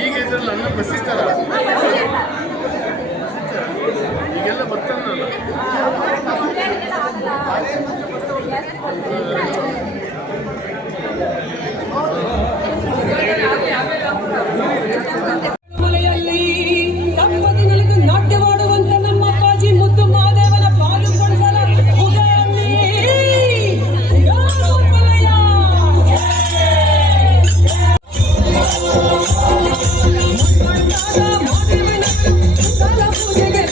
ಈಗ ಇದ್ರಲ್ಲಿ ನನ್ನ ಬಸ್ಸಿತ್ತಾರ ಈಗೆಲ್ಲ ಬರ್ತಾನಲ್ಲ ಮನೆಯಲ್ಲಿ ದಂಪತಿಗಳಿಗೆ ನಾಟ್ಯವಾಡುವಂತ ನಮ್ಮ ಅಪ್ಪಾಜಿ ಮುದ್ದು ಮಹಾದೇವನ ಪಾದುಕೊಂಡಲ ಹುಗಯಲ್ಲಿ ಪೂಜೆಗೆ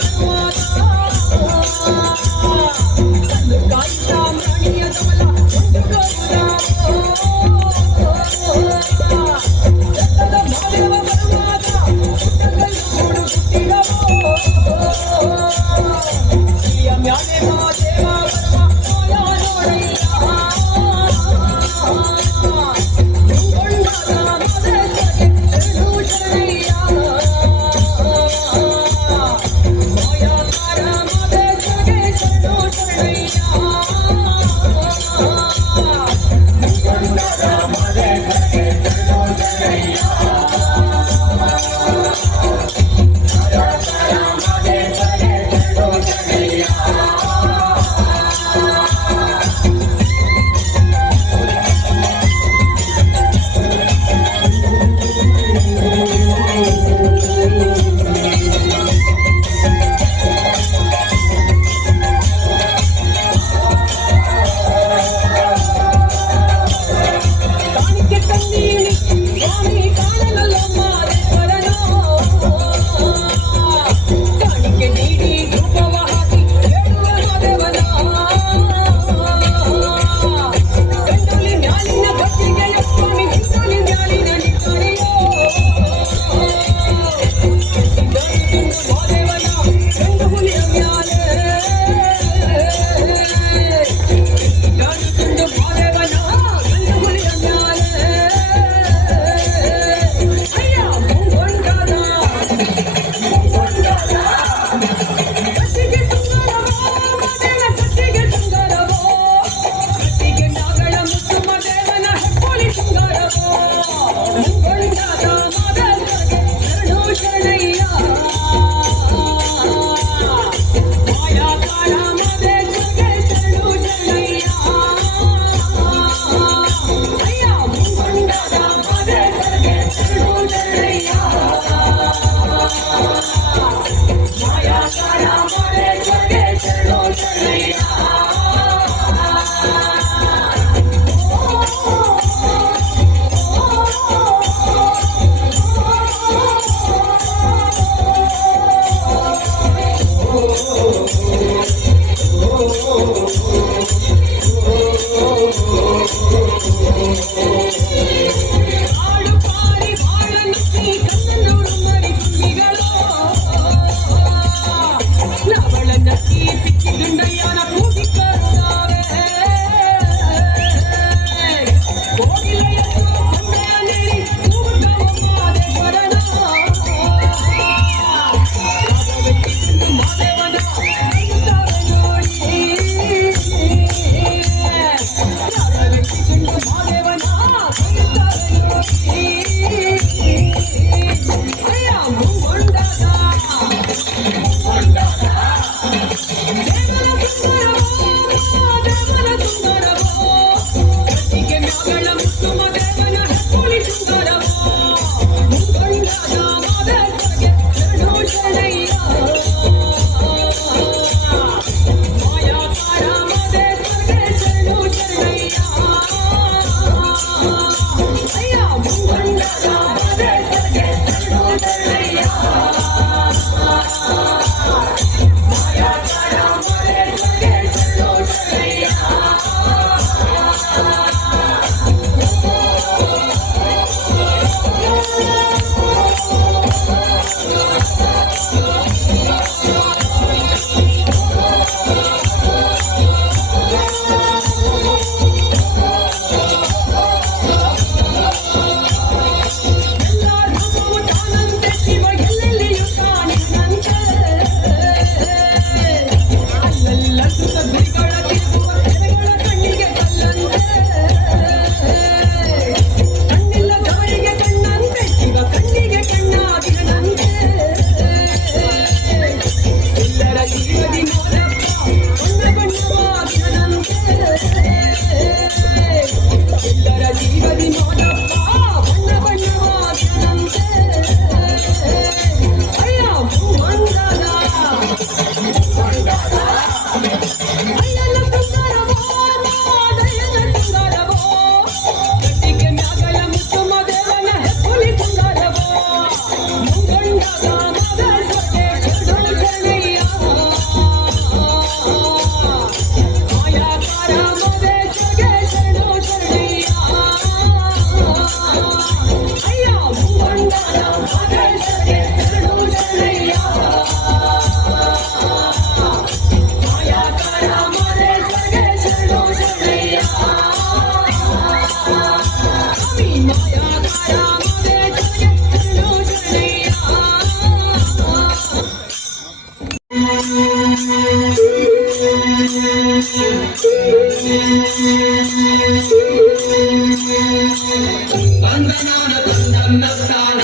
ತಂದನಾನ ತಂದನ್ನ ಸ್ಥಾನ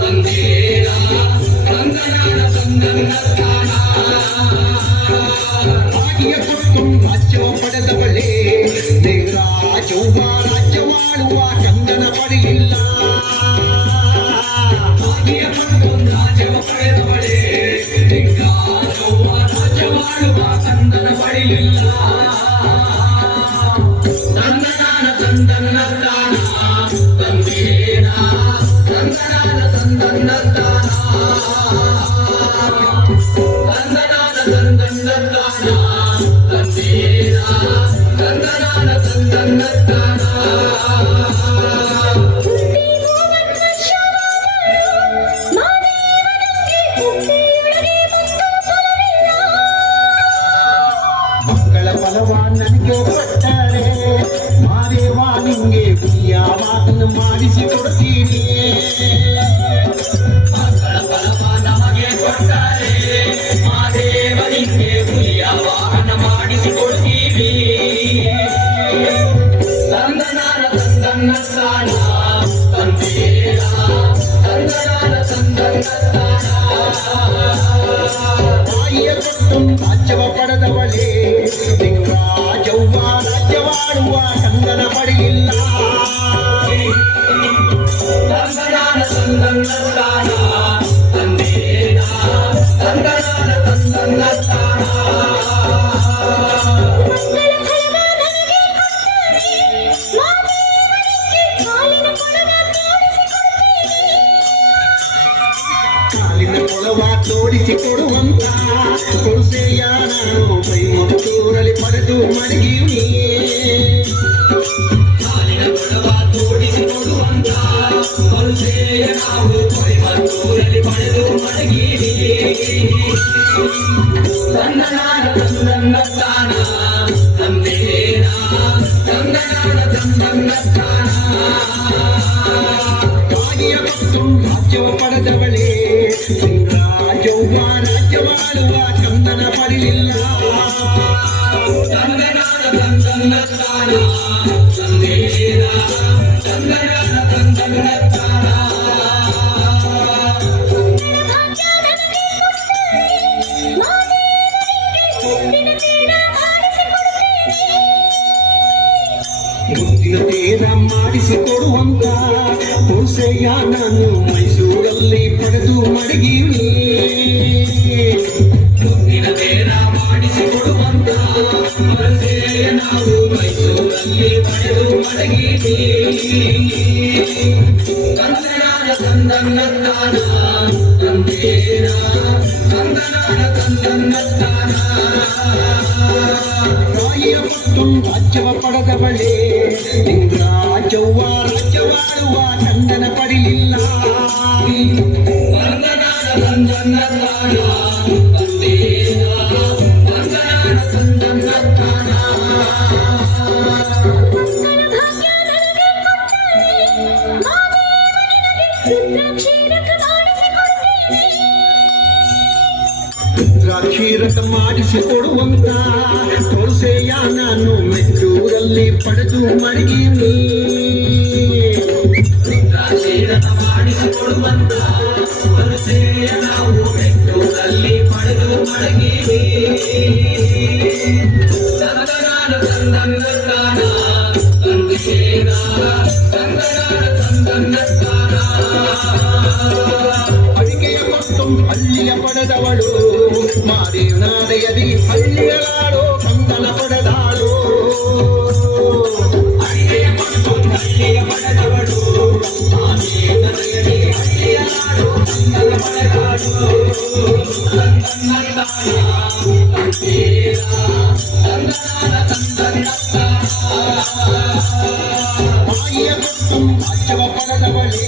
ತಂದೇನ ತಂದನಾನ ತಂದನ್ನ ಸ್ಥಾನ ಭಾಗ್ಯ ಕೊಟ್ಟು ರಾಜ್ಯವ ಪಡೆದವಳೇ ದೇವರಾಜವ್ವ ರಾಜ್ಯವಾಳುವ ಕಂದನ ಪಡೆಯಿಲ್ಲ ಭಾಗ್ಯ ಕೊಟ್ಟು ರಾಜ್ಯವ ಪಡೆದವಳೇ ದೇವರಾಜವ್ವ ರಾಜ್ಯವಾಳುವ ಕಂದನ ಪಡೆಯಿಲ್ಲ ತಂದನಾನ ತಂದನ್ನ ಸ್ಥಾನ ತಂದೇನ ತಂದನಾನ ತಂದನ್ನ ಸ್ಥಾನ ತಂದನಾನ ತಂದನ್ನ ಸ್ಥಾನ ತಂದೇನ ತಂದನಾನ ತಂದನ್ನ ಸ್ಥಾನ ಮಕ್ಕಳ ಫಲವ ನನಗೆ ಕೊಟ್ಟರೆ ಮಾದೇವ ನಿಂಗೆ ಪ್ರಿಯ ಮಾತನ್ನು ಮಾಡಿಸಿಕೊಡ್ತೀನಿ ಮಕ್ಕಳ ಫಲವ ನಮಗೆ ಕೊಟ್ಟರೆ ಮಾದೇವ ನಿಂಗೆ ಪ್ರಿಯ ವಾಹನ ಮಾಡಿಸಿಕೊಡ್ತೀವಿ ತಂದನಾನ ತಂದನ್ನ ಸ್ಥಾನ ತಂದೇನ ತಂದನಾನ ತಂದನ್ನ ತಾಯಿಯ ಕೊಟ್ಟು ರಾಜ್ಯವ ಪಡೆದವಳೇ ರಾಜವ್ವ ರಾಜ್ಯವಾಡುವ ಕಂದನ ಪಡೆಯಿಲ್ಲ ತಂದನಾನ ತಂದನ್ನ ಸ್ಥಾನ ತಂದೇನ ತಂದನಾನ ತಂದನ್ನ ಸ್ಥಾನ ಕಾಲಿನ ಕೊಳವ ತೋಡಿಸಿಕೊಡುವಂತ ತುಳಸೆಯ ನಾನು ಮೈ ಮುತ್ತೂರಲ್ಲಿ ಪಡೆದು ಮಡಗಿವಿ ಕಾಲಿನ ಕೊಳವ ತೋಡಿಸಿಕೊಡುವಂತ ತುಳಸೆಯ ನಾವು ಮೈ ಮುತ್ತೂರಲ್ಲಿ ಪಡೆದು ಮಡಗಿವಿ ತಂದನಾನ ತಂದನ್ನ ಸ್ಥಾನ ತಂದೇನ ತಂದನಾನ ತಂದನ್ನ ಸ್ಥಾನ ತಾಯಿಯ ಕೊಟ್ಟು ರಾಜ್ಯವ ಪಡೆದವಳೇ ರಾಜವ್ವ ರಾಜ್ಯವಾಳುವ ಕಂದನ ಪಡೆಯಿಲ್ಲ ತಂದನಾನ ತಂದನ್ನ ಸ್ಥಾನ ತಂದೇನ ತಂದನಾನ ತಂದನ್ನ ಸ್ಥಾನ ಮುತ್ತಿನ ತೇರ ಮಾಡಿಸಿಕೊಡುವಂತ ತುಳಸೆಯ ನಾನು ಮೈಸೂರಲ್ಲಿ ಪಡೆದು ಮಡಗಿವಿ ಮುತ್ತಿನ ತೇರ ಮಾಡಿಸಿಕೊಡುವಂತ ತುಳಸೆಯ ನಾವು ಮೈಸೂರಲ್ಲಿ ಪಡೆದು ಮಡಗಿವಿ ತಂದನಾನ ತಂದನ್ನ ಸ್ಥಾನ ತಂದೇನ ತಂದನಾನ ತಂದನ್ನ ಸ್ಥಾನ ತಾಯಿಯ ಕೊಟ್ಟು ರಾಜ್ಯವ ಪಡೆದವಳೇ ರಾಜವ್ವ ರಾಜ್ಯವಾಳುವ ಕಂದನ ಪಡೆಯಿಲ್ಲ ತಂದನಾನ ತಂದನ್ನ ಸ್ಥಾನ ತಂದೇನ ತಂದನಾನ ತಂದನ್ನ ಸ್ಥಾನ ರುದ್ರಾಕ್ಷೀರಕ ಮಾಡಿಸಿಕೊಡುವಂತ ತುಳಸೆಯ ನಾನು ಮೆಚ್ಚೂರಲ್ಲಿ ಪಡೆದು ಮಡಗಿವಿ ರುದ್ರಾಕ್ಷೀರಕ ಮಾಡಿಸಿಕೊಡುವಂತ ತುಳಸೆಯ ನಾವು ಮೆಚ್ಚೂರಲ್ಲಿ ಪಡೆದು ಮಡಗಿವಿ ತಂದನಾನ ತಂದನ್ನ ಸ್ಥಾನ ತಂದೇನ ತಂದನಾನ ತಂದನ್ನ ಸ್ಥಾನ ಅಡಿಕೆಯ ಕೊಟ್ಟು ಹಳ್ಳಿಯ ಪಡೆದವಳು ಮಾದೇವನಾದೆಯದಿ ಹಳ್ಳಿಯಲಾಡೋ ಕಂದನ ಪಡೆದಾಳು ಅಡಿಕೆಯ ಕೊಟ್ಟು ಹಳ್ಳಿಯ ಪಡೆದವಳು ಮಾದೇವನಾದೆಯದಿ ಹಳ್ಳಿಯಲಾಡೋ ಕಂದನ ಪಡೆದಾಳು ತಂದನ್ನ ಸ್ಥಾನ ತಂದೇನ ತಂದನಾನ ತಂದನ್ನ ಸ್ಥಾನ ತಾಯಿಯ ಕೊಟ್ಟು ರಾಜ್ಯವ ಪಡೆದವಳೇ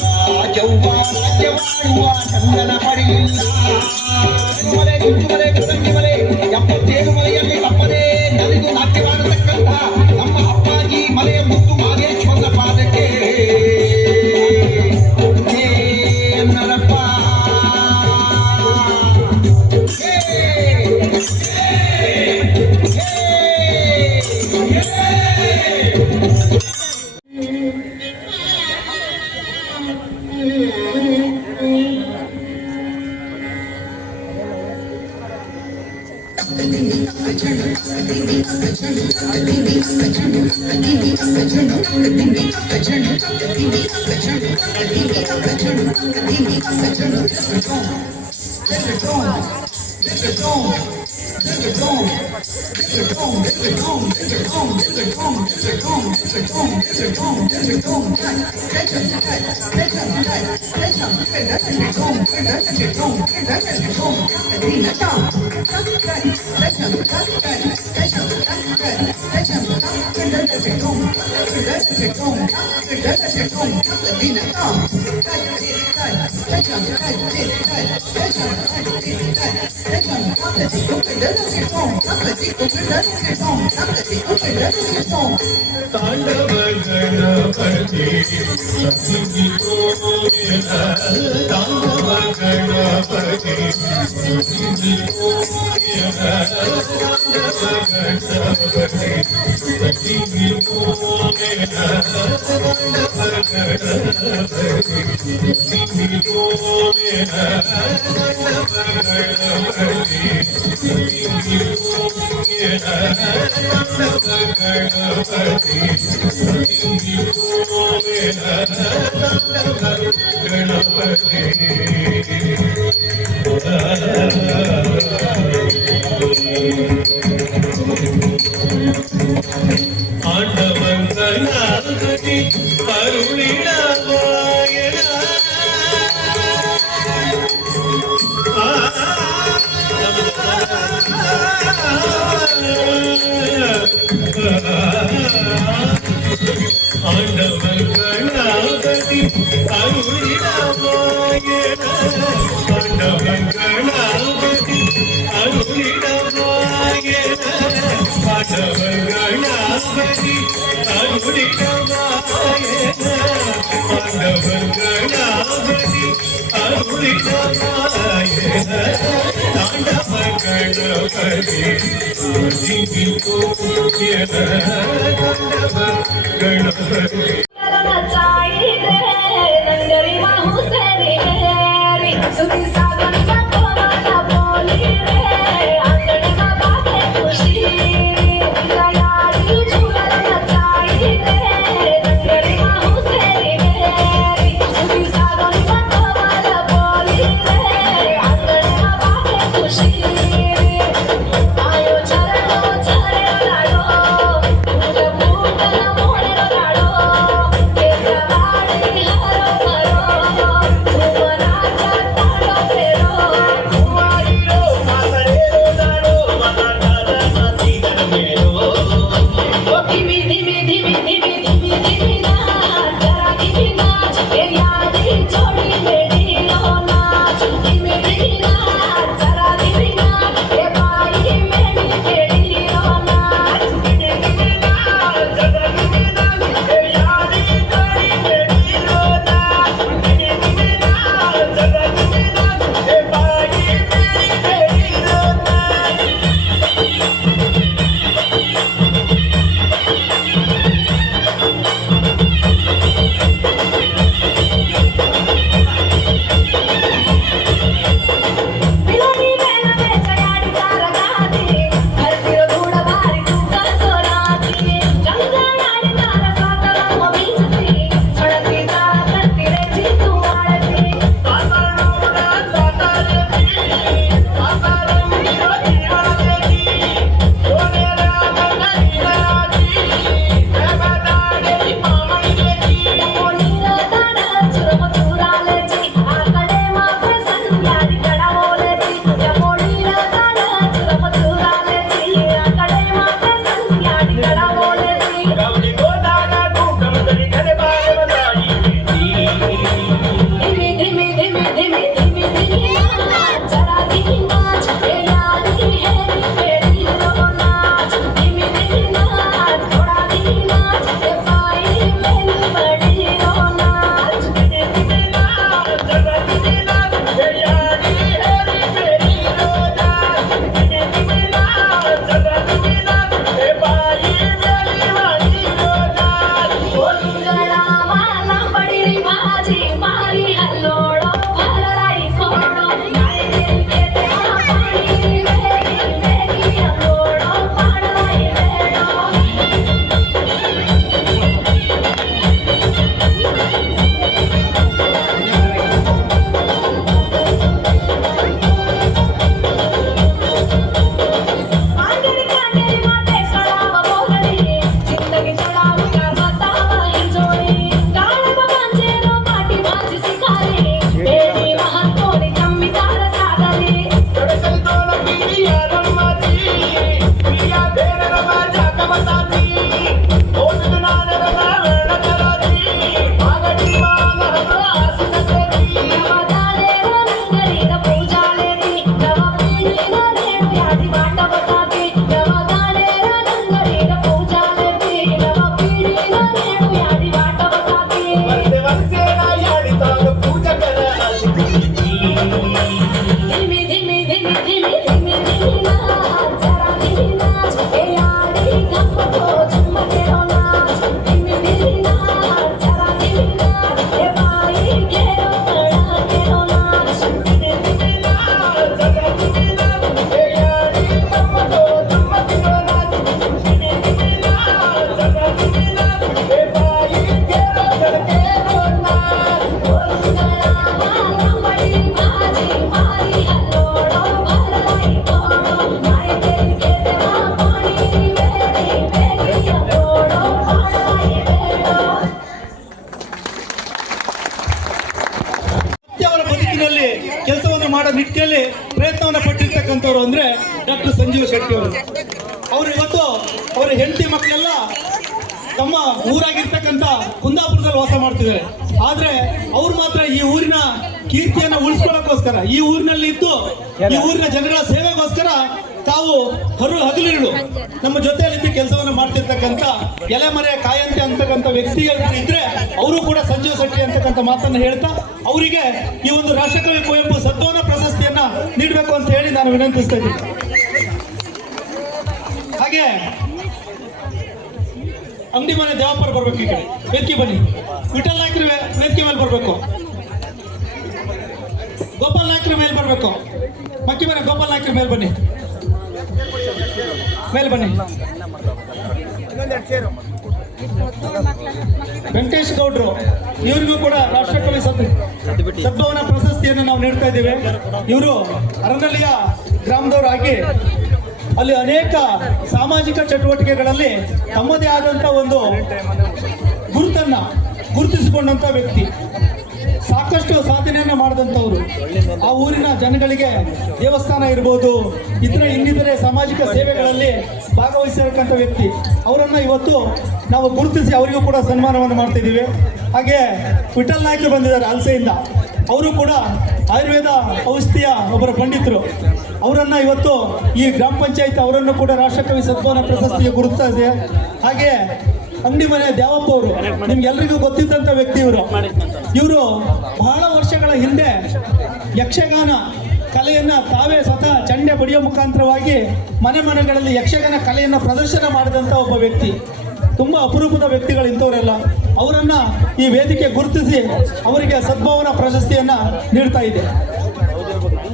ರಾಜವ್ವ ರಾಜ್ಯವಾಳುವ ಕಂದನ ಪಡೆಯಿಲ್ಲ ಮಲೆ ಇಂಚುಮಲೆ ಕದಂಗಿ ಮಲೆ 77 ಮಲೆಯಲ್ಲಿ ತಪ್ಪದೇ ನಲಿದು ನಾಟ್ಯವಾಡತಕ್ಕಂಥ ನಮ್ಮ ಅಪ್ಪಾಜಿ ಮಲೆಯ ಮುತ್ತು ಮಾದೇಶ್ವರನ ಪಾದಕ್ಕೆ ನರಪ್ಪ ತಾಂಡವ ಗಣಪತಿ ಸತಿಗಿತೋ ತಾಂಡವ ಗಣಪತಿ ಸತಿಗಿತೋ ತಾಂಡವ ಗಣಪತಿ ಸತಿಗಿತೋ ತಾಂಡವ ಗಣಪತಿ ಸತಿಗಿತೋ ತಾಂಡವ ಗಣಪತಿ ಸತಿಗಿತೋ ஆண்டவங்களாகதி அருளிடவாயன ஆண்டவங்களாகதி அருளிடவாயன ஆண்டவங்களாகதி அருளிடவாயன ஆண்டவங்களாகதி அருளிடவாயன ஆண்டவங்களாகதி அருளிடவாயன தாண்டவ கணபதி ஜீவிதோ தாண்டவ கணபதி ಅವರ ಬದುಕಿನಲ್ಲಿ ಕೆಲಸವನ್ನು ಮಾಡೋ ನಿಟ್ಟಿನಲ್ಲಿ ಪ್ರಯತ್ನವನ್ನು ಪಟ್ಟಿರ್ತಕ್ಕಂಥವ್ರು ಅಂದ್ರೆ ಡಾಕ್ಟರ್ ಸಂಜೀವ ಶೆಟ್ಟಿ ಅವರು. ಅವರು ಇವತ್ತು ಅವರ ಹೆಂಡತಿ ಮಕ್ಕಳೆಲ್ಲ ತಮ್ಮ ಊರಾಗಿರ್ತಕ್ಕಂಥ ಕುಂದಾಪುರದಲ್ಲಿ ವಾಸ ಮಾಡ್ತಿದ್ದಾರೆ. ಆದ್ರೆ ಅವ್ರು ಮಾತ್ರ ಈ ಊರಿನ ಕೀರ್ತಿಯನ್ನ ಉಳಿಸ್ಕೊಳ್ಳೋಕ್ಕೋಸ್ಕರ, ಈ ಊರಿನಲ್ಲಿ ಇದ್ದು ಈ ಊರಿನ ಜನಗಳ ಸೇವೆಗೋಸ್ಕರ ತಾವು ಹಗಲಿರುಳು ನಮ್ಮ ಜೊತೆಯಲ್ಲಿದ್ದು ಕೆಲಸವನ್ನು ಮಾಡ್ತಿರ್ತಕ್ಕಂಥ ಎಲೆಮರೆ ಕಾಯಂತೆ ಅಂತಕ್ಕಂಥ ವ್ಯಕ್ತಿಗಳು ಇದ್ರೆ ಅವರು ಕೂಡ ಸಂಜೀವ ಶೆಟ್ಟಿ ಅಂತಕ್ಕಂಥ ಮಾತನ್ನು ಹೇಳ್ತಾ ಅವರಿಗೆ ಈ ಒಂದು ರಾಷ್ಟ್ರಕವಿ ಕುವೆಂಪು ಸದ್ಭಾವನಾ ಪ್ರಶಸ್ತಿಯನ್ನ ನೀಡಬೇಕು ಅಂತ ಹೇಳಿ ನಾನು ವಿನಂತಿಸ್ತಾ ಇದ್ದೀನಿ. ಹಾಗೆ ಅಂಗಡಿ ಮನೆ ದೇವಪ್ಪರ್ ಬರ್ಬೇಕು, ಈ ಕಡೆ ವೇದಿಕೆ ಬನ್ನಿ. ವಿಠಲ್ ನಾಯ್ಕರು ವೇದಿಕೆ ಮೇಲೆ ಬರ್ಬೇಕು, ಗೋಪಾಲ್ ನಾಯ್ಕರ ಮೇಲೆ ಬರ್ಬೇಕು, ಮಕ್ಕಿ ಮನೆ ಗೋಪಾಲ್ ನಾಯ್ಕರ ಮೇಲೆ ಬನ್ನಿ, ಮೇಲೆ ಬನ್ನಿ. ವೆಂಕಟೇಶ್ ಗೌಡ್ರು ಇವರಿಗೂ ಕೂಡ ರಾಷ್ಟ್ರಕವಿ ಸದ್ಭಾವನಾ ಪ್ರಶಸ್ತಿಯನ್ನು ನಾವು ನೀಡ್ತಾ ಇದ್ದೇವೆ. ಇವರು ಅರನಳ್ಳಿಯ ಗ್ರಾಮದವರಾಗಿ ಅಲ್ಲಿ ಅನೇಕ ಸಾಮಾಜಿಕ ಚಟುವಟಿಕೆಗಳಲ್ಲಿ ತಮ್ಮದೇ ಆದಂತ ಒಂದು ಗುರುತಿಸಿಕೊಂಡಂತ ವ್ಯಕ್ತಿ, ಸಾಕಷ್ಟು ಸಾಧನೆಯನ್ನು ಮಾಡಿದಂಥವ್ರು. ಆ ಊರಿನ ಜನಗಳಿಗೆ ದೇವಸ್ಥಾನ ಇರ್ಬೋದು, ಇನ್ನಿತರೆ ಸಾಮಾಜಿಕ ಸೇವೆಗಳಲ್ಲಿ ಭಾಗವಹಿಸಿರ್ತಕ್ಕಂಥ ವ್ಯಕ್ತಿ. ಅವರನ್ನು ಇವತ್ತು ನಾವು ಗುರುತಿಸಿ ಅವರಿಗೂ ಕೂಡ ಸನ್ಮಾನವನ್ನು ಮಾಡ್ತಿದ್ದೀವಿ. ಹಾಗೆ ವಿಠಲ್ ನಾಯ್ಕ ಬಂದಿದ್ದಾರೆ ಹಲಸೆಯಿಂದ, ಅವರು ಕೂಡ ಆಯುರ್ವೇದ ಔಷಧಿಯ ಒಬ್ಬರ ಪಂಡಿತರು. ಅವರನ್ನ ಇವತ್ತು ಈ ಗ್ರಾಮ ಪಂಚಾಯತ್ ಅವರನ್ನು ಕೂಡ ರಾಷ್ಟ್ರಕವಿ ಸದ್ಭಾವನಾ ಪ್ರಶಸ್ತಿಗೆ ಗುರುತಿಸ್ತಾ ಇದೆ. ಹಾಗೆ ಅಂಗಡಿ ಮನೆ ದೇವಪ್ಪ ಅವರು ನಿಮ್ಗೆಲ್ರಿಗೂ ಗೊತ್ತಿದ್ದಂಥ ವ್ಯಕ್ತಿ ಇವರು. ಇವರು ಬಹಳ ವರ್ಷಗಳ ಹಿಂದೆ ಯಕ್ಷಗಾನ ಕಲೆಯನ್ನ ತಾವೇ ಸ್ವತಃ ಚಂಡೆ ಬಡಿಯೋ ಮುಖಾಂತರವಾಗಿ ಮನೆಗಳಲ್ಲಿ ಯಕ್ಷಗಾನ ಕಲೆಯನ್ನು ಪ್ರದರ್ಶನ ಮಾಡಿದಂಥ ಒಬ್ಬ ವ್ಯಕ್ತಿ. ತುಂಬಾ ಅಪರೂಪದ ವ್ಯಕ್ತಿಗಳು ಇಂಥವರೆಲ್ಲ. ಅವರನ್ನ ಈ ವೇದಿಕೆ ಗುರುತಿಸಿ ಅವರಿಗೆ ಸದ್ಭಾವನಾ ಪ್ರಶಸ್ತಿಯನ್ನ ನೀಡ್ತಾ ಇದೆ.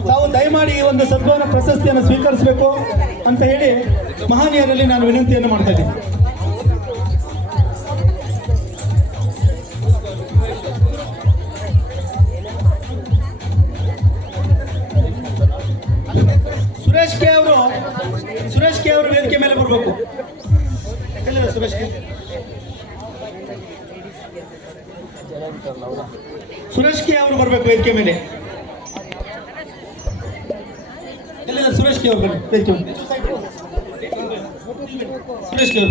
ತಾವು ದಯಮಾಡಿ ಈ ಒಂದು ಸದ್ಭಾವನಾ ಪ್ರಶಸ್ತಿಯನ್ನು ಸ್ವೀಕರಿಸಬೇಕು ಅಂತ ಹೇಳಿ ಮಹನೀಯರಲ್ಲಿ ನಾನು ವಿನಂತಿಯನ್ನು ಮಾಡ್ತಾ ಇದ್ದೀನಿ. ಸುರೇಶ್ ಕೆ ಅವರು ವೇದಿಕೆ ಮೇಲೆ ಬರಬೇಕು. ಸುರೇಶ್ ಕೆ ಅವರು ಬರಬೇಕು ವೇದಿಕೆ ಮೇಲೆ. ಎಲ್ಲಿದೆ ಸುರೇಶ್ ಕೆ ಅವರು? ಬನ್ನಿ ವೇದಿಕೆ ಮೇಲೆ. ಸುರೇಶ್ ಕೆ ಅವರು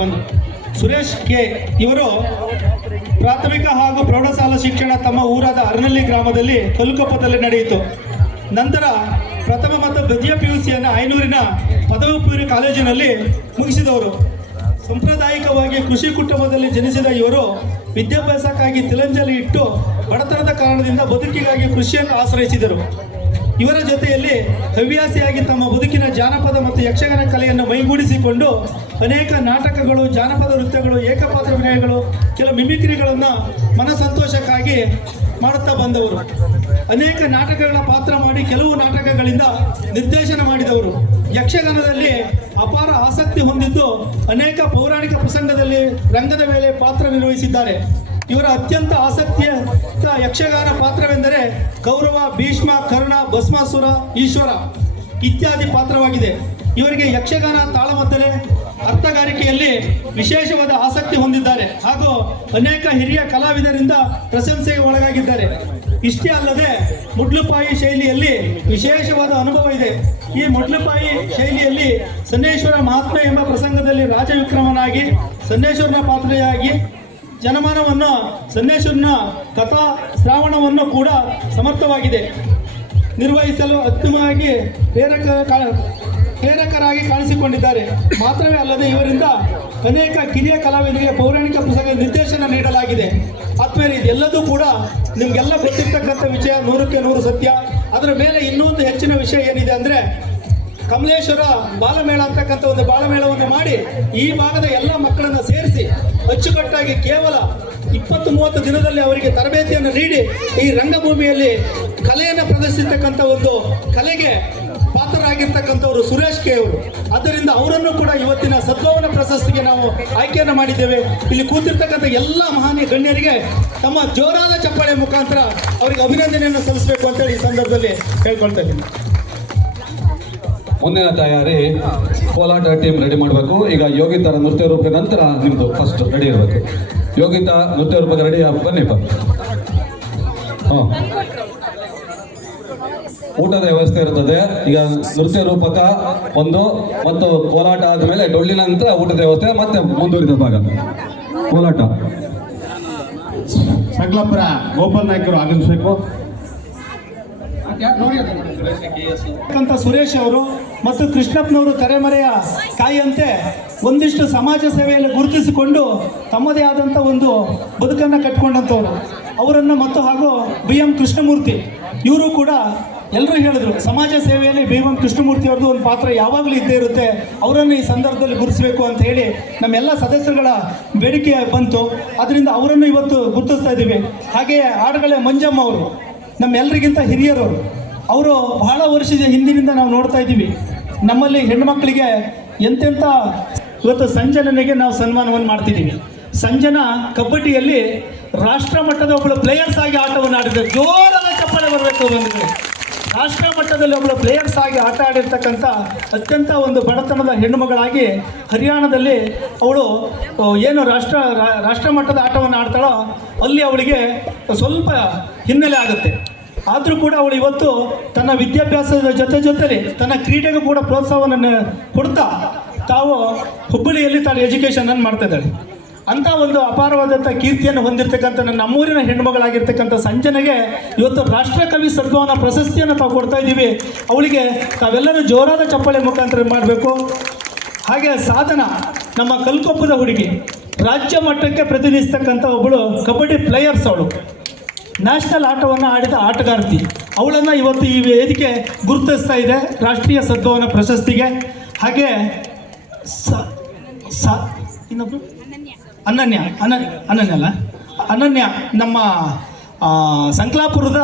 ಬನ್ನಿ. ಸುರೇಶ್ ಕೆ ಇವರು ಪ್ರಾಥಮಿಕ ಹಾಗೂ ಪ್ರೌಢಶಾಲಾ ಶಿಕ್ಷಣ ತಮ್ಮ ಊರಾದ ಅರನಳ್ಳಿ ಗ್ರಾಮದಲ್ಲಿ ಕಲ್ಲುಕೊಪ್ಪದಲ್ಲಿ ನಡೆಯಿತು. ನಂತರ ಪ್ರಥಮ ಮತ್ತು ದ್ವಿತೀಯ PUCಯನ್ನು ಐನೂರಿನ ಪದವಿ ಪೂರ್ವ ಕಾಲೇಜಿನಲ್ಲಿ ಮುಗಿಸಿದವರು. ಸಾಂಪ್ರದಾಯಿಕವಾಗಿ ಕೃಷಿ ಕುಟುಂಬದಲ್ಲಿ ಜನಿಸಿದ ಇವರು ವಿದ್ಯಾಭ್ಯಾಸಕ್ಕಾಗಿ ತಿಲಂಜಲಿ ಇಟ್ಟು ಬಡತನದ ಕಾರಣದಿಂದ ಬದುಕಿಗಾಗಿ ಕೃಷಿಯನ್ನು ಆಶ್ರಯಿಸಿದರು. ಇವರ ಜೊತೆಯಲ್ಲಿ ಹವ್ಯಾಸಿಯಾಗಿ ತಮ್ಮ ಬದುಕಿನ ಜಾನಪದ ಮತ್ತು ಯಕ್ಷಗಾನ ಕಲೆಯನ್ನು ಮೈಗೂಡಿಸಿಕೊಂಡು ಅನೇಕ ನಾಟಕಗಳು, ಜಾನಪದ ನೃತ್ಯಗಳು, ಏಕಪಾತ್ರ ಅಭಿನಯಗಳು, ಕೆಲ ಮಿಮಿಕ್ರಿಗಳನ್ನು ಮನಸಂತೋಷಕ್ಕಾಗಿ ಮಾಡುತ್ತಾ ಬಂದವರು. ಅನೇಕ ನಾಟಕಗಳ ಪಾತ್ರ ಮಾಡಿ ಕೆಲವು ನಾಟಕಗಳಿಂದ ನಿರ್ದೇಶನ ಮಾಡಿದವರು. ಯಕ್ಷಗಾನದಲ್ಲಿ ಅಪಾರ ಆಸಕ್ತಿ ಹೊಂದಿದ್ದು ಅನೇಕ ಪೌರಾಣಿಕ ಪ್ರಸಂಗದಲ್ಲಿ ರಂಗದ ಮೇಲೆ ಪಾತ್ರ ನಿರ್ವಹಿಸಿದ್ದಾರೆ. ಇವರ ಅತ್ಯಂತ ಆಸಕ್ತಿಯ ಯಕ್ಷಗಾನ ಪಾತ್ರವೆಂದರೆ ಕೌರವ, ಭೀಷ್ಮ, ಕರ್ಣ, ಭಸ್ಮಾಸುರ, ಈಶ್ವರ ಇತ್ಯಾದಿ ಪಾತ್ರವಾಗಿದೆ. ಇವರಿಗೆ ಯಕ್ಷಗಾನ, ತಾಳಮದ್ದಲೆ, ಅರ್ಥಗಾರಿಕೆಯಲ್ಲಿ ವಿಶೇಷವಾದ ಆಸಕ್ತಿ ಹೊಂದಿದ್ದಾರೆ ಹಾಗೂ ಅನೇಕ ಹಿರಿಯ ಕಲಾವಿದರಿಂದ ಪ್ರಶಂಸೆಗೆ ಒಳಗಾಗಿದ್ದಾರೆ. ಇಷ್ಟೇ ಅಲ್ಲದೆ ಮುಡ್ಲುಪಾಯಿ ಶೈಲಿಯಲ್ಲಿ ವಿಶೇಷವಾದ ಅನುಭವ ಇದೆ. ಈ ಮುಡ್ಲುಪಾಯಿ ಶೈಲಿಯಲ್ಲಿ ಸನ್ನೇಶ್ವರ ಮಹಾತ್ಮೆ ಎಂಬ ಪ್ರಸಂಗದಲ್ಲಿ ರಾಜವಿಕ್ರಮನಾಗಿ ಸನ್ನೇಶ್ವರನ ಪಾತ್ರೆಯಾಗಿ ಜನಮಾನವನ್ನು ಸನ್ನೇಶ್ವರನ ಕಥಾ ಶ್ರಾವಣವನ್ನು ಕೂಡ ಸಮರ್ಥವಾಗಿದೆ ನಿರ್ವಹಿಸಲು ಅತ್ಯುತ್ತಮವಾಗಿ ಪ್ರೇರಕರಾಗಿ ಕಾಣಿಸಿಕೊಂಡಿದ್ದಾರೆ. ಮಾತ್ರವೇ ಅಲ್ಲದೆ ಇವರಿಂದ ಅನೇಕ ಕಿರಿಯ ಕಲಾವಿದರಿಗೆ ಪೌರಾಣಿಕ ಪ್ರಸಂಗ ನಿರ್ದೇಶನ ನೀಡಲಾಗಿದೆ. ಆತ್ಮೀಯರೇ, ಇದೆಲ್ಲದೂ ಕೂಡ ನಿಮಗೆಲ್ಲ ಗೊತ್ತಿರ್ತಕ್ಕಂಥ ವಿಷಯ, 100ಕ್ಕೆ 100 ಸತ್ಯ. ಅದರ ಮೇಲೆ ಇನ್ನೊಂದು ಹೆಚ್ಚಿನ ವಿಷಯ ಏನಿದೆ ಅಂದರೆ ಕಮಲೇಶ್ವರ ಬಾಲಮೇಳ ಅಂತಕ್ಕಂಥ ಒಂದು ಬಾಲಮೇಳವನ್ನು ಮಾಡಿ ಈ ಭಾಗದ ಎಲ್ಲ ಮಕ್ಕಳನ್ನು ಸೇರಿಸಿ ಅಚ್ಚುಕಟ್ಟಾಗಿ ಕೇವಲ 20-30 ದಿನದಲ್ಲಿ ಅವರಿಗೆ ತರಬೇತಿಯನ್ನು ನೀಡಿ ಈ ರಂಗಭೂಮಿಯಲ್ಲಿ ಕಲೆಯನ್ನು ಪ್ರದರ್ಶಿಸತಕ್ಕಂಥ ಒಂದು ಕಲೆಗೆ ಪಾತ್ರರಾಗಿರ್ತಕ್ಕಂಥವರು ಸುರೇಶ್ ಕೆ ಅವರು. ಆದ್ದರಿಂದ ಅವರನ್ನು ಕೂಡ ಇವತ್ತಿನ ಸದ್ಭಾವನಾ ಪ್ರಶಸ್ತಿಗೆ ನಾವು ಆಯ್ಕೆಯನ್ನು ಮಾಡಿದ್ದೇವೆ. ಇಲ್ಲಿ ಕೂತಿರ್ತಕ್ಕಂಥ ಎಲ್ಲ ಮಹಾನೀಯ ಗಣ್ಯರಿಗೆ ತಮ್ಮ ಜೋರಾದ ಚಪ್ಪಾಳೆ ಮುಖಾಂತರ ಅವರಿಗೆ ಅಭಿನಂದನೆಯನ್ನು ಸಲ್ಲಿಸಬೇಕು ಅಂತೇಳಿ ಈ ಸಂದರ್ಭದಲ್ಲಿ ಹೇಳ್ಕೊಳ್ತಾ ಇದ್ದೀನಿ. ಮುಂದಿನ ತಯಾರಿ ಕೋಲಾಟ ಟೀಮ್ ರೆಡಿ ಮಾಡಬೇಕು. ಈಗ ಯೋಗಿತರ ನೃತ್ಯ ರೂಪದ ನಂತರ ನಿಮ್ದು ಫಸ್ಟ್ ರೆಡಿ ಇರಬೇಕು. ಯೋಗಿತಾ ನೃತ್ಯ ರೂಪಕ್ಕೆ ರೆಡಿ ಬನ್ನಿಪ್ಪ. ಊಟದ ವ್ಯವಸ್ಥೆ ಇರ್ತದೆ. ಈಗ ನೃತ್ಯ ರೂಪಕ ಒಂದು ಮತ್ತು ಕೋಲಾಟ ಆದಮೇಲೆ ಡೊಳ್ಳಿನ ನಂತರ ಊಟದ ವ್ಯವಸ್ಥೆ ಮತ್ತೆ ಮುಂದುವರಿದ ಭಾಗ ಕೋಲಾಟ. ಸಕಲಾಪುರ ಗೋಪಾಲ್ ನಾಯ್ಕರು ಆಗಮಿಸಬೇಕು. ಸುರೇಶ್ ಅವರು ಮತ್ತು ಕೃಷ್ಣಪ್ಪನವರು ತೆರೆಮರೆಯ ಕಾಯಿಯಂತೆ ಒಂದಿಷ್ಟು ಸಮಾಜ ಸೇವೆಯಲ್ಲಿ ಗುರುತಿಸಿಕೊಂಡು ತಮ್ಮದೇ ಆದಂಥ ಒಂದು ಬದುಕನ್ನು ಕಟ್ಕೊಂಡಂಥವ್ರು ಅವರನ್ನು ಮತ್ತು ಹಾಗೂ BM ಕೃಷ್ಣಮೂರ್ತಿ ಇವರು ಕೂಡ ಎಲ್ಲರೂ ಹೇಳಿದ್ರು ಸಮಾಜ ಸೇವೆಯಲ್ಲಿ BM ಕೃಷ್ಣಮೂರ್ತಿ ಅವ್ರದ್ದು ಒಂದು ಪಾತ್ರ ಯಾವಾಗಲೂ ಇದ್ದೇ ಇರುತ್ತೆ, ಅವರನ್ನು ಈ ಸಂದರ್ಭದಲ್ಲಿ ಗುರುತಿಸಬೇಕು ಅಂತ ಹೇಳಿ ನಮ್ಮೆಲ್ಲ ಸದಸ್ಯರುಗಳ ಬೇಡಿಕೆ ಬಂತು. ಅದರಿಂದ ಅವರನ್ನು ಇವತ್ತು ಗುರುತಿಸ್ತಾ ಇದ್ದೀವಿ. ಹಾಗೆಯೇ ಆಡುಗಳೆ ಮಂಜಮ್ಮ ಅವರು ನಮ್ಮೆಲ್ಲರಿಗಿಂತ ಹಿರಿಯರವರು. ಅವರು ಬಹಳ ವರ್ಷದ ಹಿಂದಿನಿಂದ ನಾವು ನೋಡ್ತಾ ಇದ್ದೀವಿ. ನಮ್ಮಲ್ಲಿ ಹೆಣ್ಣುಮಕ್ಕಳಿಗೆ ಎಂತೆಂಥ ಇವತ್ತು ಸಂಜನನಿಗೆ ನಾವು ಸನ್ಮಾನವನ್ನು ಮಾಡ್ತಿದ್ದೀವಿ. ಸಂಜನಾ ಕಬಡ್ಡಿಯಲ್ಲಿ ರಾಷ್ಟ್ರ ಮಟ್ಟದ ಒಬ್ಬಳು ಪ್ಲೇಯರ್ಸ್ ಆಗಿ ಆಟವನ್ನು ಆಡಿದ್ದಾರೆ. ಜೋರಾದ ಚಪ್ಪಾಳೆ ಬರಬೇಕು ಬಂದಿದೆ. ರಾಷ್ಟ್ರ ಮಟ್ಟದಲ್ಲಿ ಒಬ್ಬಳು ಪ್ಲೇಯರ್ಸ್ ಆಗಿ ಆಟ ಆಡಿರ್ತಕ್ಕಂಥ ಅತ್ಯಂತ ಒಂದು ಬಡತನದ ಹೆಣ್ಣುಮಗಳಾಗಿ ಹರಿಯಾಣದಲ್ಲಿ ಅವಳು ಏನು ರಾಷ್ಟ್ರ ಮಟ್ಟದ ಆಟವನ್ನು ಆಡ್ತಾಳೋ ಅಲ್ಲಿ ಅವಳಿಗೆ ಸ್ವಲ್ಪ ಹಿನ್ನೆಲೆ ಆಗುತ್ತೆ. ಆದರೂ ಕೂಡ ಅವಳು ಇವತ್ತು ತನ್ನ ವಿದ್ಯಾಭ್ಯಾಸದ ಜೊತೆಲಿ ತನ್ನ ಕ್ರೀಡೆಗೂ ಕೂಡ ಪ್ರೋತ್ಸಾಹವನ್ನು ಕೊಡ್ತಾ ತಾವು ಹುಬ್ಬಳ್ಳಿಯಲ್ಲಿ ತಾನು ಎಜುಕೇಷನನ್ನು ಮಾಡ್ತಾ ಇದ್ದಾಳೆ. ಅಂಥ ಒಂದು ಅಪಾರವಾದಂಥ ಕೀರ್ತಿಯನ್ನು ಹೊಂದಿರತಕ್ಕಂಥ ನಮ್ಮೂರಿನ ಹೆಣ್ಣುಮಗಳಾಗಿರ್ತಕ್ಕಂಥ ಸಂಜನೆಗೆ ಇವತ್ತು ರಾಷ್ಟ್ರಕವಿ ಸದ್ಭಾವನಾ ಪ್ರಶಸ್ತಿಯನ್ನು ತಾವು ಕೊಡ್ತಾ ಇದ್ದೀವಿ. ಅವಳಿಗೆ ತಾವೆಲ್ಲರೂ ಜೋರಾದ ಚಪ್ಪಾಳೆ ಮುಖಾಂತರ ಮಾಡಬೇಕು. ಹಾಗೆ ಸಾಧನ ನಮ್ಮ ಕಲ್ಕೊಪ್ಪದ ಹುಡುಗಿ ರಾಜ್ಯ ಮಟ್ಟಕ್ಕೆ ಪ್ರತಿನಿಧಿಸ್ತಕ್ಕಂಥ ಒಬ್ಬಳು ಕಬಡ್ಡಿ ಪ್ಲೇಯರ್ಸ್. ಅವಳು ನ್ಯಾಷನಲ್ ಆಟವನ್ನು ಆಡಿದ ಆಟಗಾರ್ತಿ. ಅವಳನ್ನು ಇವತ್ತು ಈ ವೇದಿಕೆ ಗುರುತಿಸ್ತಾ ಇದೆ ರಾಷ್ಟ್ರೀಯ ಸದ್ಭಾವನಾ ಪ್ರಶಸ್ತಿಗೆ. ಹಾಗೆ ಇನ್ನೊಬ್ಬರು ಅನನ್ಯ ನಮ್ಮ ಸಂಕ್ಲಾಪುರದ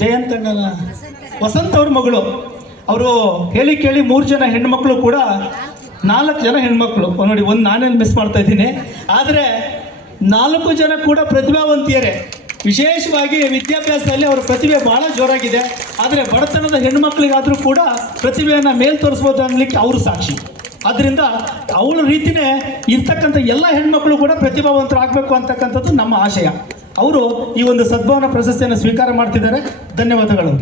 ಜಯಂತಣ್ಣನ ವಸಂತ್ ಅವ್ರ ಮಗಳು. ಅವರು ಹೇಳಿ ಕೇಳಿ 3 ಜನ ಹೆಣ್ಮಕ್ಳು ಕೂಡ 4 ಜನ ಹೆಣ್ಮಕ್ಳು ನೋಡಿ, ಒಂದು ನಾನೇನು ಮಿಸ್ ಮಾಡ್ತಾ ಇದ್ದೀನಿ. ಆದರೆ 4 ಜನ ಕೂಡ ಪ್ರತಿಭಾವಂತಿಯರೇ. ವಿಶೇಷವಾಗಿ ವಿದ್ಯಾಭ್ಯಾಸದಲ್ಲಿ ಅವರ ಪ್ರತಿಭೆ ಭಾಳ ಜೋರಾಗಿದೆ. ಆದರೆ ಬಡತನದ ಹೆಣ್ಣುಮಕ್ಕಳಿಗಾದರೂ ಕೂಡ ಪ್ರತಿಭೆಯನ್ನು ಮೇಲ್ ತೋರಿಸ್ಬೋದು ಅನ್ನಲಿಕ್ಕೆ ಅವರು ಸಾಕ್ಷಿ. ಆದ್ದರಿಂದ ಅವಳ ರೀತಿಯೇ ಇರ್ತಕ್ಕಂಥ ಎಲ್ಲ ಹೆಣ್ಮಕ್ಳು ಕೂಡ ಪ್ರತಿಭಾವಂತರಾಗಬೇಕು ಅಂತಕ್ಕಂಥದ್ದು ನಮ್ಮ ಆಶಯ. ಅವರು ಈ ಒಂದು ಸದ್ಭಾವನಾ ಪ್ರಶಸ್ತಿಯನ್ನು ಸ್ವೀಕಾರ ಮಾಡ್ತಿದ್ದಾರೆ. ಧನ್ಯವಾದಗಳು.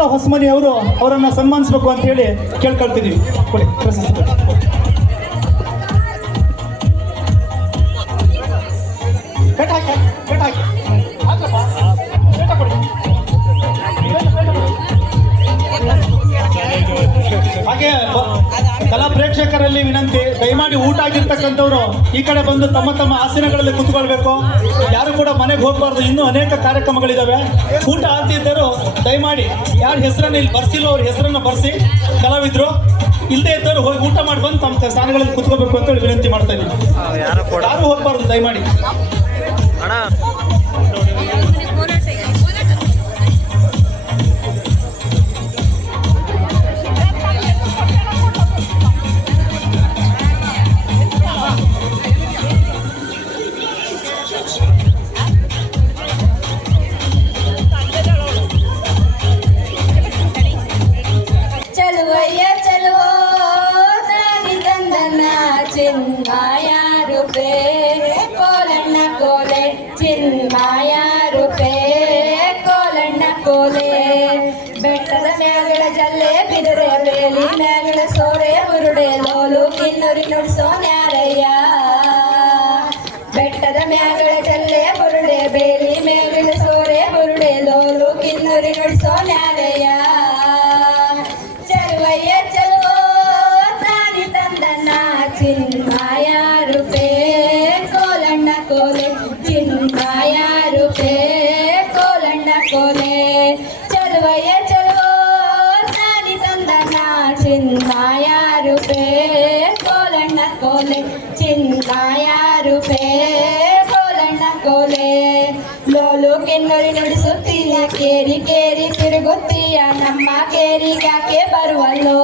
ರೇಖಾ ಹೊಸಮನಿ ಅವರು ಅವರನ್ನ ಸನ್ಮಾನಿಸಬೇಕು ಅಂತ ಹೇಳಿ ಕೇಳ್ಕೊಳ್ತಿದೀವಿ. ಕೊಡಿ ಪ್ರಶಸ್ತಿ ಕೊಡಿ. ಬೇಟ ಹಾಕಿ, ಬೇಟ ಹಾಕಿ. ಹಾಕಪ್ಪ, ಬೇಟ ಕೊಡಿ. ಹಾಗೆ ಕಲಾ ಪ್ರೇಕ್ಷಕರಲ್ಲಿ ವಿನಂತಿ, ದಯಮಾಡಿ ಊಟ ಆಗಿರ್ತಕ್ಕಂಥವ್ರು ಈ ಕಡೆ ಬಂದು ತಮ್ಮ ತಮ್ಮ ಆಸನಗಳಲ್ಲಿ ಕುತ್ಕೊಳ್ಬೇಕು. ಯಾರು ಕೂಡ ಮನೆಗೆ ಹೋಗಬಾರ್ದು. ಇನ್ನೂ ಅನೇಕ ಕಾರ್ಯಕ್ರಮಗಳಿದಾವೆ. ಊಟ ಆಗ್ತಿದ್ದರು ದಯಮಾಡಿ ಯಾರ ಹೆಸರನ್ನ ಇಲ್ಲಿ ಬರ್ಸಿಲ್ಲ ಅವ್ರ ಹೆಸರನ್ನ ಬರ್ಸಿ. ಕಲಾವಿದ್ರು ಇಲ್ಲದೆ ಇದ್ದವರು ಹೋಗಿ ಊಟ ಮಾಡಿ ಬಂದು ತಮ್ಮ ಸ್ಥಾನಗಳಲ್ಲಿ ಕುತ್ಕೋಬೇಕು ಅಂತ ಹೇಳಿ ವಿನಂತಿ ಮಾಡ್ತಾ ಇದ್ದೀನಿ. ಯಾರು ಹೋಗಬಾರ್ದು ದಯಮಾಡಿ. ಚಲುವಯ್ಯ ಚಲುವೋ ತಾನಿ ತಂದನ ಚಿನ್ಮಾಯ ರೂಪೇ ಕೋಲಣ್ಣ ಕೋಲೆ ಚಿನ್ಮಾಯ ರೂಪೇ ಕೋಲಣ್ಣ ಕೋಲೆ ಬೆಟ್ಟದ ಮ್ಯಾಗಳ ಜಲ್ಲೆ ಬಿದುರೆ ಬೇಲಿ ಮ್ಯಾಗಳ ಸೋರೆ ಬುರುಡೆ ಲೋಲು ಕಿನ್ನೂರಿ ನುಡ್ಸೋ ನ್ಯಾರಯ್ಯ ಬೆಟ್ಟದ ಮ್ಯಾಗಳ ಜಲ್ಲೆ ಬುರುಡೆ ಬೇಲಿ ಮ್ಯಾಗಳ ಸೋರೆ ಬುರುಡೆ ಲೋಲು ಕಿನ್ನೂರಿ ನುಡ್ಸೋ ನ್ಯಾರಯ್ಯ ಚಲುವಯ್ಯ ಚಲುವೋ ತಾನಿ ತಂದನ ಚಿನ್ಮಾಯ ರೂಪೇ ಕೋಲಣ್ಣ ಕೋಲೆ ಚಿನ್ಮಾಯ ರೂಪೇ ಕೋಲಣ್ಣ ಕೋಲೆ ಚಲುವಯ್ಯ ಚಲುವೋ ತಾನಿ ತಂದನ ಚಿನ್ಮಾಯ ರೂಪೇ ಕೋಲಣ್ಣ ಕೋಲೆ ಚಿನ್ಮಾಯ ರೂಪೇ ಕೋಲಣ್ಣ ಕೋಲೆ ಲೋಲು ಕಿನ್ನೂರಿ ನುಡಿಸುತ್ತೀಯ ಕೇರಿ ಕೇರಿ ತಿರುಗುತ್ತೀಯ ನಮ್ಮ ಕೇರಿಗಾಕೆ ಬರುವಲ್ಲೋ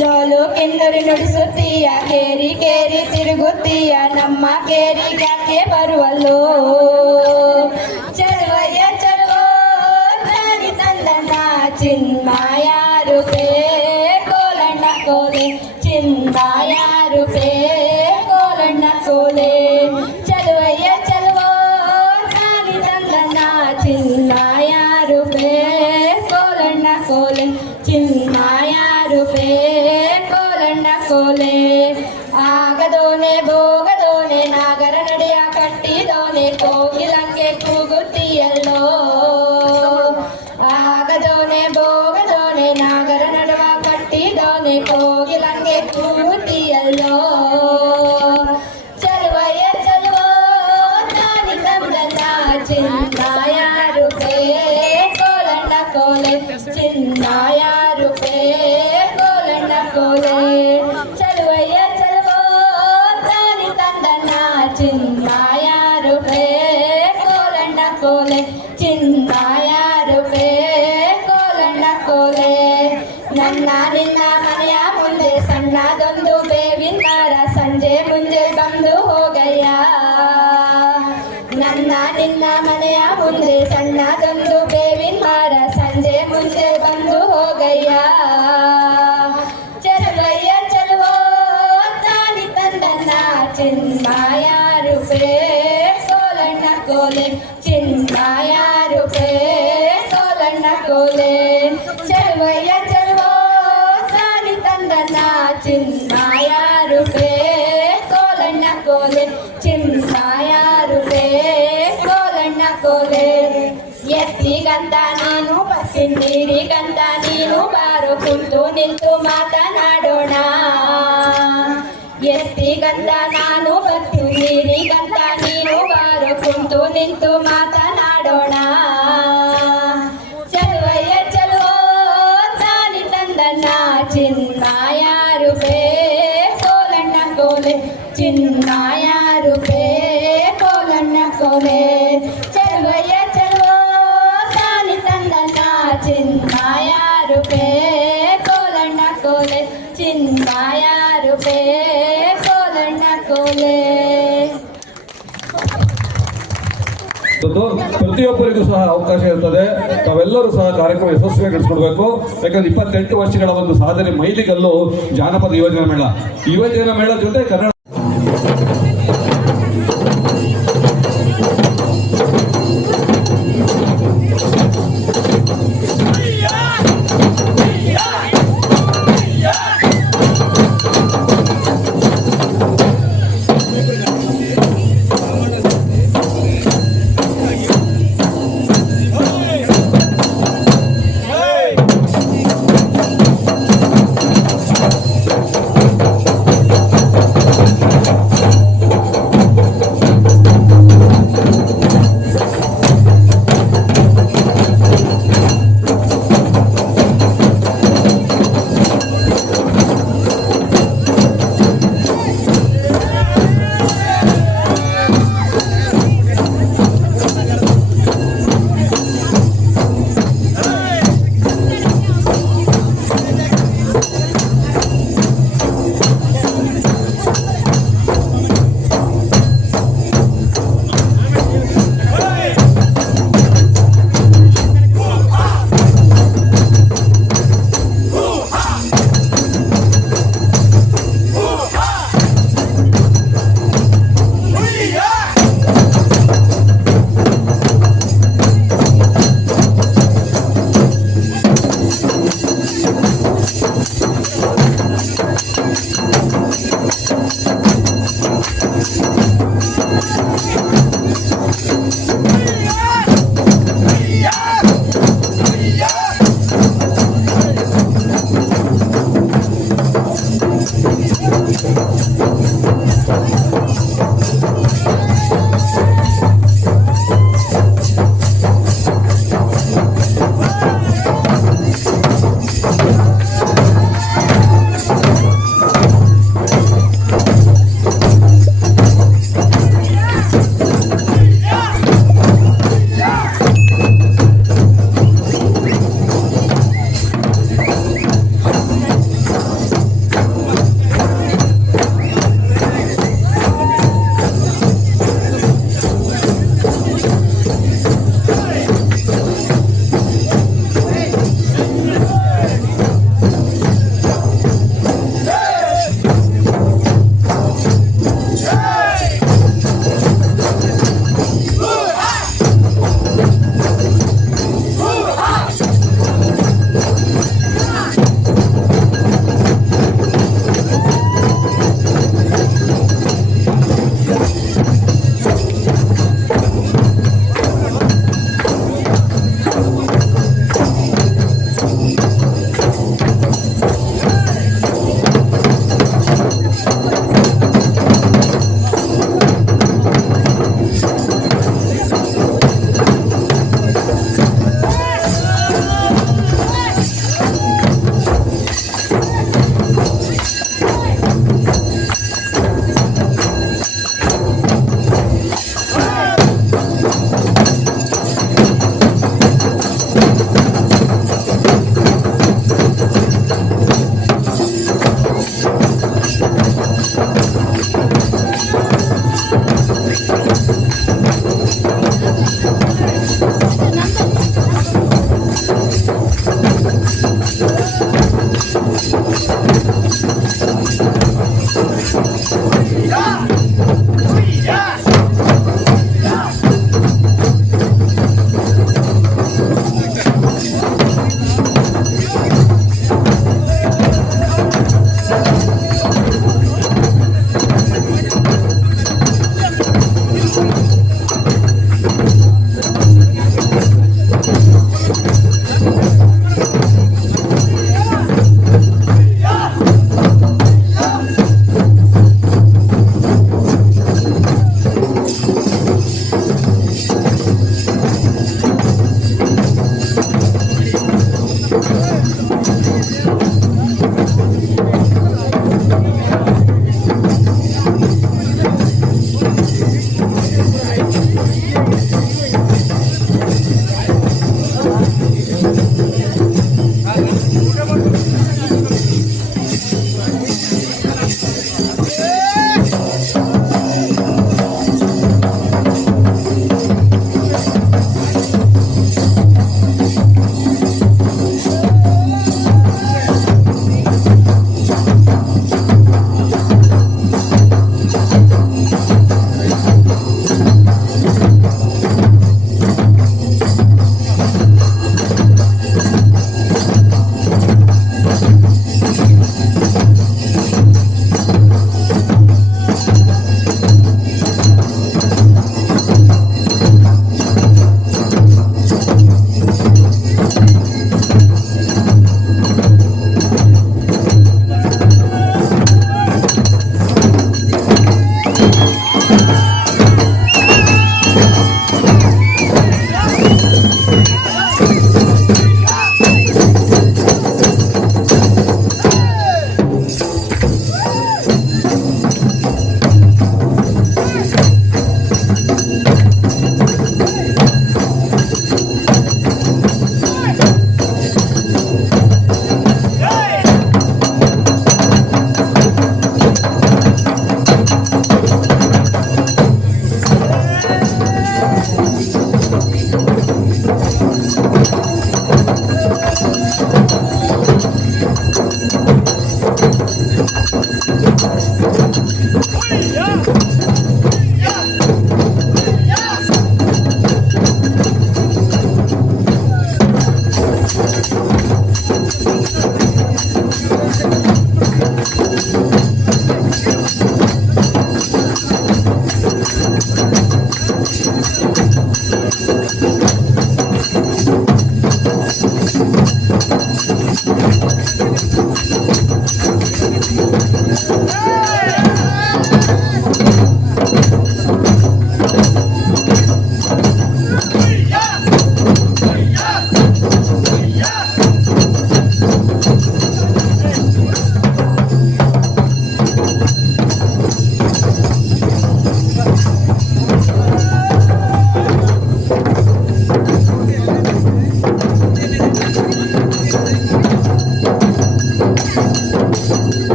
ಲೋಲು ಕಿನ್ನೂರಿ ನುಡಿಸುತ್ತೀಯ ಕೇರಿ ಕೇರಿ ತಿರುಗುತ್ತೀಯ ನಮ್ಮ ಕೇರಿಗಾಕೆ ಬರುವಲ್ಲೋ ಚಲುವಯ್ಯ ಚಲುವೋ ತಾನಿ ತಂದನ ಚಿನ್ಮಾಯ ರೂಪೇ ಕೋಲಣ್ಣ ಕೋಲೆ ಚಿನ್ಮಾಯ ರೂಪೇ ಕೋಲಣ್ಣ ಕೋಲೆ ಚಲುವಯ್ಯ ಚಲುವೋ ತಾನಿ ತಂದನ ಚಿನ್ಮಾಯ ರೂಪೇ ಕೋಲಣ್ಣ ಕೋಲೆ ಚಿನ್ಮಾಯ ರೂಪೇ ಕೋಲಣ್ಣ ಕೋಲೆ ಆಗದೋನೆ ಭೋಗದೋನೆ ನಾಗರ ನಡೆಯ ಕಟ್ಟಿದೋನೆ ಕೋಗಿಲಂಗೆ ಕೂಗುತ್ತೀಯಲ್ಲೋ ಆಗದೋನೆ ಭೋಗದೋನೆ ನಾಗರ ನಡುವ ಕಟ್ಟಿದೋನೆ ಕೋಗಿಲಂಗೆ ಕೂಗುತ್ತೀಯಲ್ಲೋ ಚಲುವಯ್ಯ ಚಲುವೋ ತಾನಿ ತಂದನ ಚಿನ್ಮಾಯ ರೂಪೇ ಕೋಲಣ್ಣ ಕೋಲೆ ಚಿನ್ಮಾಯ ರೂಪೇ ಕೋಲಣ್ಣ ಕೋಲೆ ಚಲುವಯ್ಯ ಚಲುವೋ ತಾನಿ ತಂದನ ಚಿನ್ಮಾಯ ರೂಪೇ ಕೋಲಣ್ಣ ಕೋಲೆ ಚಿನ್ಮಾಯ ರೂಪೇ ಕೋಲಣ್ಣ ಕೋಲೆ ನನ್ನ ನಿನ್ನ ಮನೆಯ ಮುಂದೆ ಸಣ್ಣದೊಂದು ಬೇವಿನ ಮರ ಸಂಜೆ ಮುಂಜೆ ಬಂದು ಹೋಗಯ್ಯ ನನ್ನ ನಿನ್ನ ಮನೆಯ ಮುಂದೆ ಸಣ್ಣದೊಂದು ಬೇವಿನ ಮರ ಸಂಜೆ ಮುಂಜೆ ಬಂದು ಹೋಗಯ್ಯ ಚಲುವಯ್ಯ ಚಲುವೋ ತಾನಿ ತಂದನ ಚಿನ್ಮಾಯ ರೂಪೇ ಕೋಲಣ್ಣ ಕೋಲೆ ಚಿನ್ಮಾಯ ರೂಪೇ ಕೋಲಣ್ಣ ಕೋಲೆ ಚಲುವಯ್ಯ ಚಲುವೋ ತಾನಿ ತಂದನ ಚಿನ್ಮಾಯ ರೂಪೇ ಕೋಲಣ್ಣ ಕೋಲೆ ಚಿನ್ಮಾಯ ರೂಪೇ ಕೋಲಣ್ಣ ಕೋಲೆ ಎತ್ತಿಗಂತ ನಾನು ಬರ್ತೀನಿ ನೀರಿಗಂತ ನೀನು ಬಾರು ಕುಂತು ನಿಂತು ಮಾತನಾಡೋಣ ಎತ್ತಿಗಂತ ನಾನು ಬರ್ತೀನಿ ನೀರಿಗಂತ ನೀನು ಬಾರು ಕುಂತು ನಿಂತು ಮಾತನಾಡೋಣ ಚಲುವಯ್ಯ ಚಲುವೋ ತಾನಿ ತಂದನ ಚಿನ್ಮಾಯ ರೂಪೇ ಕೋಲಣ್ಣ ಕೋಲೆ ಚಿನ್ಮಾಯ ರೂಪೇ ಕೋಲಣ್ಣ ಕೋಲೆ ಚಲುವಯ್ಯ ಚಲುವೋ ತಾನಿ ತಂದನ ಚಿನ್ಮಾಯ ರೂಪೇ ಕೋಲಣ್ಣ ಕೋಲೆ ಚಿನ್ಮಾಯ ರೂಪೇ ಕೋಲಣ್ಣ ಕೋಲೆ ಪ್ರತಿಯೊಬ್ಬರಿಗೂ ಸಹ ಅವಕಾಶ ಇರ್ತದೆ. ತಾವೆಲ್ಲರೂ ಸಹ ಕಾರ್ಯಕ್ರಮ ಯಶಸ್ವಿಗೊಳಿಸ್ಕೊಡ್ಬೇಕು. ಯಾಕಂದ್ರೆ 28 ವರ್ಷಗಳ ಒಂದು ಸಾಧನೆ ಮೈಲಿಗಲ್ಲು ಜಾನಪದ ಯುವಜನ ಮೇಳ. ಯುವಜನ ಮೇಳ ಜೊತೆ ಕನ್ನಡ